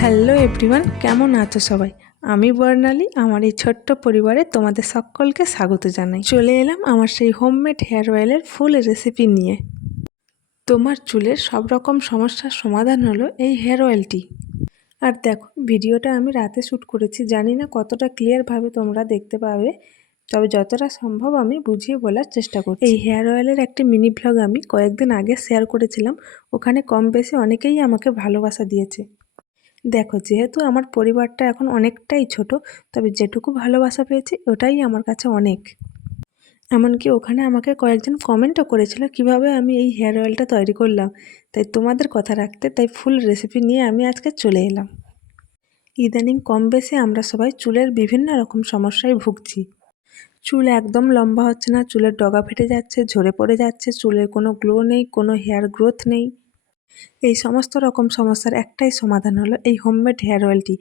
Hello everyone, কেমন আছো সবাই? আমি বর্ণালী, আমার এই ছোট্ট পরিবারে তোমাদের সকলকে স্বাগত জানাই। চলে এলাম আমার সেই হোমমেড হেয়ার অয়েলের ফুল রেসিপি নিয়ে। তোমার চুলের সব রকম সমস্যার সমাধান হলো এই হেয়ার অয়েলটি আর দেখো, ভিডিওটা আমি রাতে শ্যুট করেছি, জানি না কতটা ক্লিয়ারভাবে তোমরা দেখতে পাবে, তবে যতটা সম্ভব আমি বুঝিয়ে বলার চেষ্টা করছি। এই হেয়ার অয়েলের একটি মিনি ব্লগ আমি কয়েকদিন আগে শেয়ার করেছিলাম, ওখানে কম বেশি অনেকেই আমাকে ভালোবাসা দিয়েছে। দেখো, যেহেতু আমার পরিবারটা এখন অনেকটাই ছোট, তবে যেটুকু ভালোবাসা পেয়েছি ওটাই আমার কাছে অনেক। এমনকি ওখানে আমাকে কয়েকজন কমেন্টও করেছিল কীভাবে আমি এই হেয়ার অয়েলটা তৈরি করলাম। তাই তোমাদের কথা রাখতে, তাই ফুল রেসিপি নিয়ে আমি আজকে চলে এলাম। ইদানিং কম বেশি আমরা সবাই চুলের বিভিন্ন রকম সমস্যায় ভুগছি। চুল একদম লম্বা হচ্ছে না, চুলের ডগা ফেটে যাচ্ছে, ঝরে পড়ে যাচ্ছে, চুলের কোনো গ্লো নেই, কোনো হেয়ার গ্রোথ নেই। এই সমস্ত রকম সমস্যার একটাই সমাধান হলো এই হোমমেড হেয়ার অয়েলটি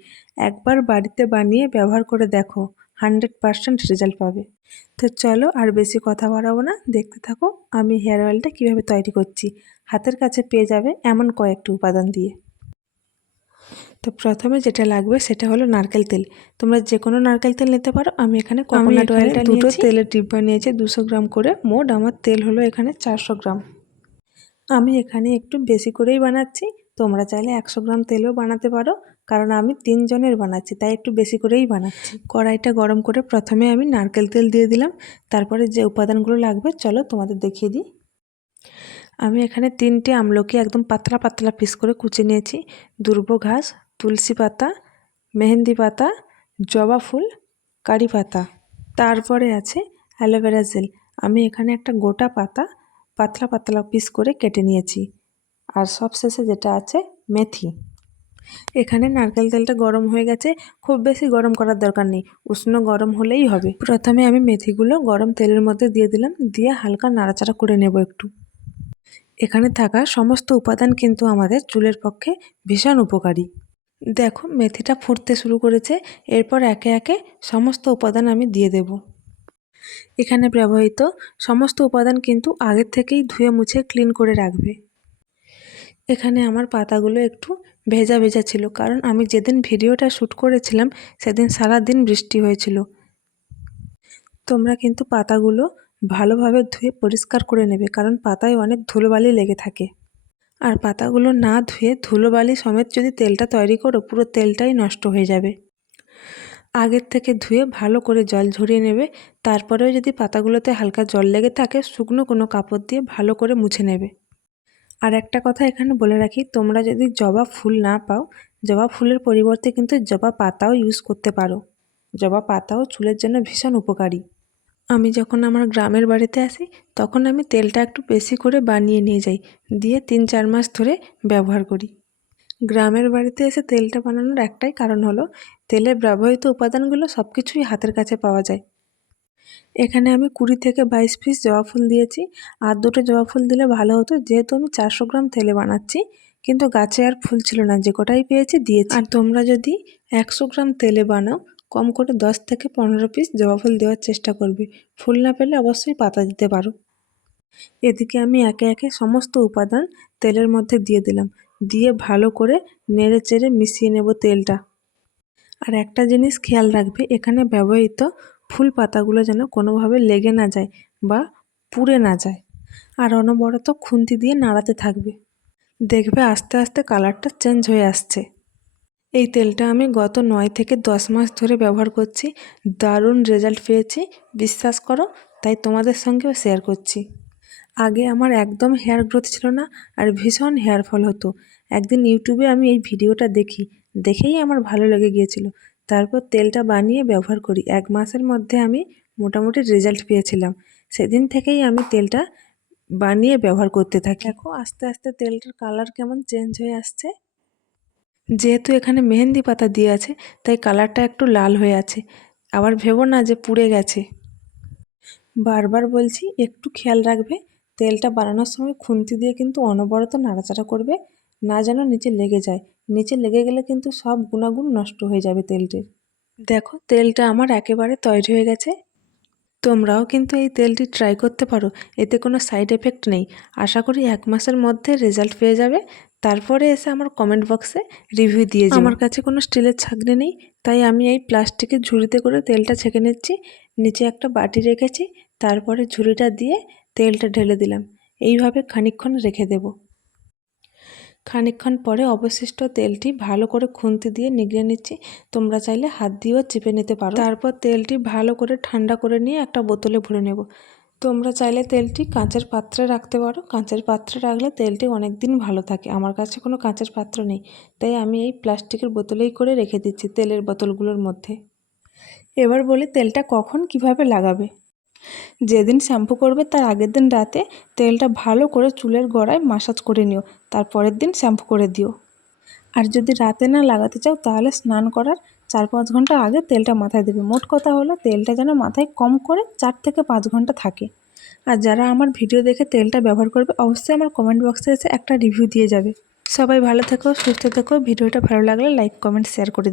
একবার বাড়িতে বানিয়ে ব্যবহার করে দেখো হান্ড্রেড পারসেন্ট রেজাল্ট পাবে। তো চলো আর বেশি কথা বাড়াবো না দেখতে থাকো আমি হেয়ার অয়েলটা কীভাবে তৈরি করছি। হাতের কাছে পেয়ে যাবে এমন কয়েকটি উপাদান দিয়ে। তো প্রথমে যেটা লাগবে সেটা হলো নারকেল তেল। তোমরা যে কোনো নারকেল তেল নিতে পারো আমি এখানে কোকোনাট অয়েলটা দুটো তেলের ডিব্বা নিয়েছি দুশো গ্রাম করে। মোট আমার তেল হলো এখানে চারশো গ্রাম। আমি এখানে একটু বেশি করেই বানাচ্ছি। তোমরা চাইলে একশো গ্রাম তেলও বানাতে পারো, কারণ আমি তিনজনের বানাচ্ছি, তাই একটু বেশি করেই বানাচ্ছি। কড়াইটা গরম করে প্রথমে আমি নারকেল তেল দিয়ে দিলাম, তারপরে যে উপাদানগুলো লাগবে, চলো তোমাদের দেখিয়ে দিই। আমি এখানে তিনটে আমলকি একদম পাতলা পাতলা পিস করে কুচে নিয়েছি। দুর্ব ঘাস, তুলসী পাতা, মেহেন্দি পাতা, জবা ফুল, কারি পাতা। তারপরে আছে অ্যালোভেরা জেল। আমি এখানে একটা গোটা পাতা পাতলা পাতলা পিস করে কেটে নিয়েছি। আর সবশেষে যেটা আছে, মেথি। এখানে নারকেল তেলটা গরম হয়ে গেছে, খুব বেশি গরম করার দরকার নেই, উষ্ণ গরম হলেই হবে। প্রথমে আমি মেথিগুলো গরম তেলের মধ্যে দিয়ে দিলাম, দিয়ে হালকা নাড়াচাড়া করে নেব একটু। এখানে থাকা সমস্ত উপাদান কিন্তু আমাদের চুলের পক্ষে ভীষণ উপকারী। দেখো, মেথিটা ফুটতে শুরু করেছে, এরপর একে একে সমস্ত উপাদান আমি দিয়ে দেব। এখানে ব্যবহৃত সমস্ত উপাদান কিন্তু আগের থেকেই ধুয়ে মুছে ক্লিন করে রাখবে। এখানে আমার পাতাগুলো একটু ভেজা ভেজা ছিল, কারণ আমি যেদিন ভিডিওটা শ্যুট করেছিলাম সেদিন সারা দিন বৃষ্টি হয়েছিল। তোমরা কিন্তু পাতাগুলো ভালোভাবে ধুয়ে পরিষ্কার করে নেবে, কারণ পাতায় অনেক ধুলোবালি লেগে থাকে। আর পাতাগুলো না ধুয়ে ধুলোবালি সমেত যদি তেলটা তৈরি করো, পুরো তেলটাই নষ্ট হয়ে যাবে। আগের থেকে ধুয়ে ভালো করে জল ঝরিয়ে নেবে। তারপরেও যদি পাতাগুলোতে হালকা জল লেগে থাকে, শুকনো কোনো কাপড় দিয়ে ভালো করে মুছে নেবে। আর একটা কথা এখানে বলে রাখি, তোমরা যদি জবা ফুল না পাও, জবা ফুলের পরিবর্তে কিন্তু জবা পাতাও ইউজ করতে পারো। জবা পাতাও চুলের জন্য ভীষণ উপকারী। আমি যখন আমার গ্রামের বাড়িতে আসি, তখন আমি তেলটা একটু বেশি করে বানিয়ে নিয়ে যাই, দিয়ে তিন চার মাস ধরে ব্যবহার করি। গ্রামের বাড়িতে এসে তেলটা বানানোর একটাই কারণ হলো তেলের ব্যবহৃত উপাদানগুলো সব কিছুই হাতের কাছে পাওয়া যায়। এখানে আমি কুড়ি থেকে বাইশ পিস জবা ফুল দিয়েছি। আর দুটো জবা ফুল দিলে ভালো হতো, যেহেতু আমি চারশো গ্রাম তেলে বানাচ্ছি, কিন্তু গাছে আর ফুল ছিল না, যে কটাই পেয়েছি দিয়েছি। আর তোমরা যদি একশো গ্রাম তেলে বানাও, কম করে দশ থেকে পনেরো পিস জবা ফুল দেওয়ার চেষ্টা করবে। ফুল না পেলে অবশ্যই পাতা দিতে পারো। এদিকে আমি একে একে সমস্ত উপাদান তেলের মধ্যে দিয়ে দিলাম। দিয়ে ভালো করে নেড়ে চেড়ে মিশিয়ে নেব তেলটা। আর একটা জিনিস খেয়াল রাখবে, এখানে ব্যবহৃত ফুল পাতাগুলো যেন কোনোভাবে লেগে না যায় বা পুড়ে না যায়। আর অনবরত খুন্তি দিয়ে নাড়াতে থাকবে। দেখবে আস্তে আস্তে কালারটা চেঞ্জ হয়ে আসছে। এই তেলটা আমি গত নয় থেকে দশ মাস ধরে ব্যবহার করছি। দারুণ রেজাল্ট পেয়েছি, বিশ্বাস করো, তাই তোমাদের সঙ্গেও শেয়ার করছি। আগে আমার একদম হেয়ার গ্রোথ ছিল না, আর ভীষণ হেয়ার ফল হতো। একদিন ইউটিউবে আমি এই ভিডিওটা দেখি, দেখেই আমার ভালো লেগে গিয়েছিল। তারপর তেলটা বানিয়ে ব্যবহার করি। এক মাসের মধ্যে আমি মোটামুটি রেজাল্ট পেয়েছিলাম। সেদিন থেকেই আমি তেলটা বানিয়ে ব্যবহার করতে থাকি। দেখো, আস্তে আস্তে তেলটার কালার কেমন চেঞ্জ হয়ে আসছে। যেহেতু এখানে মেহেন্দি পাতা দিয়ে আছে, তাই কালারটা একটু লাল হয়ে আছে। আবার ভেবো না যে পুড়ে গেছে। বারবার বলছি, একটু খেয়াল রাখবে। তেলটা বানানোর সময় খুন্তি দিয়ে কিন্তু অনবরত নাড়াচাড়া করবে। না যেন নিচে লেগে যায়। নিচে লেগে গেলে কিন্তু সব গুণাগুণ নষ্ট হয়ে যাবে তেলটির। দেখো, তেলটা আমার একেবারে তৈরি হয়ে গেছে। তোমরাও কিন্তু এই তেলটি ট্রাই করতে পারো, এতে কোনো সাইড এফেক্ট নেই। আশা করি এক মাসের মধ্যে রেজাল্ট পেয়ে যাবে। তারপরে এসে আমার কমেন্ট বক্সে রিভিউ দিয়ে আমার কাছে কোনো স্টিলের ছাঁকনি নেই, তাই আমি এই প্লাস্টিকের ঝুড়িতে করে তেলটা ছেঁকে নিচ্ছি। নিচে একটা বাটি রেখেছি, তারপরে ঝুড়িটা দিয়ে তেলটা ঢেলে দিলাম। এইভাবে খানিকক্ষণ রেখে দেব। খানিকক্ষণ পরে অবশিষ্ট তেলটি ভালো করে খুন্তি দিয়ে নিগড়ে নিচ্ছি। তোমরা চাইলে হাত দিয়েও চেপে নিতে পারো। তারপর তেলটি ভালো করে ঠান্ডা করে নিয়ে একটা বোতলে ভরে নেব। তোমরা চাইলে তেলটি কাঁচের পাত্রে রাখতে পারো। কাঁচের পাত্রে রাখলে তেলটি অনেক দিন ভালো থাকে। আমার কাছে কোনো কাঁচের পাত্র নেই, তাই আমি এই প্লাস্টিকের বোতলেই করে রেখে দিচ্ছি তেলের বোতলগুলোর মধ্যে। এবার বলি তেলটা কখন কীভাবে লাগাবে? যেদিন শ্যাম্পু করবে তার আগের দিন রাতে তেলটা ভালো করে চুলের গোড়ায় মাসাজ করে নিও তারপরের দিন শ্যাম্পু করে দিও। আর যদি রাতে না লাগাতে চাও তাহলে স্নান করার চার পাঁচ ঘণ্টা আগে তেলটা মাথায় দেবে। মোট কথা হলো তেলটা যেন মাথায় কম করে চার থেকে পাঁচ ঘণ্টা থাকে। আর যারা আমার ভিডিও দেখে তেলটা ব্যবহার করবে অবশ্যই আমার কমেন্ট বক্সে এসে একটা রিভিউ দিয়ে যাবে। সবাই ভালো থেকো, সুস্থ থেকো। ভিডিওটা ভালো লাগলে লাইক কমেন্ট শেয়ার করে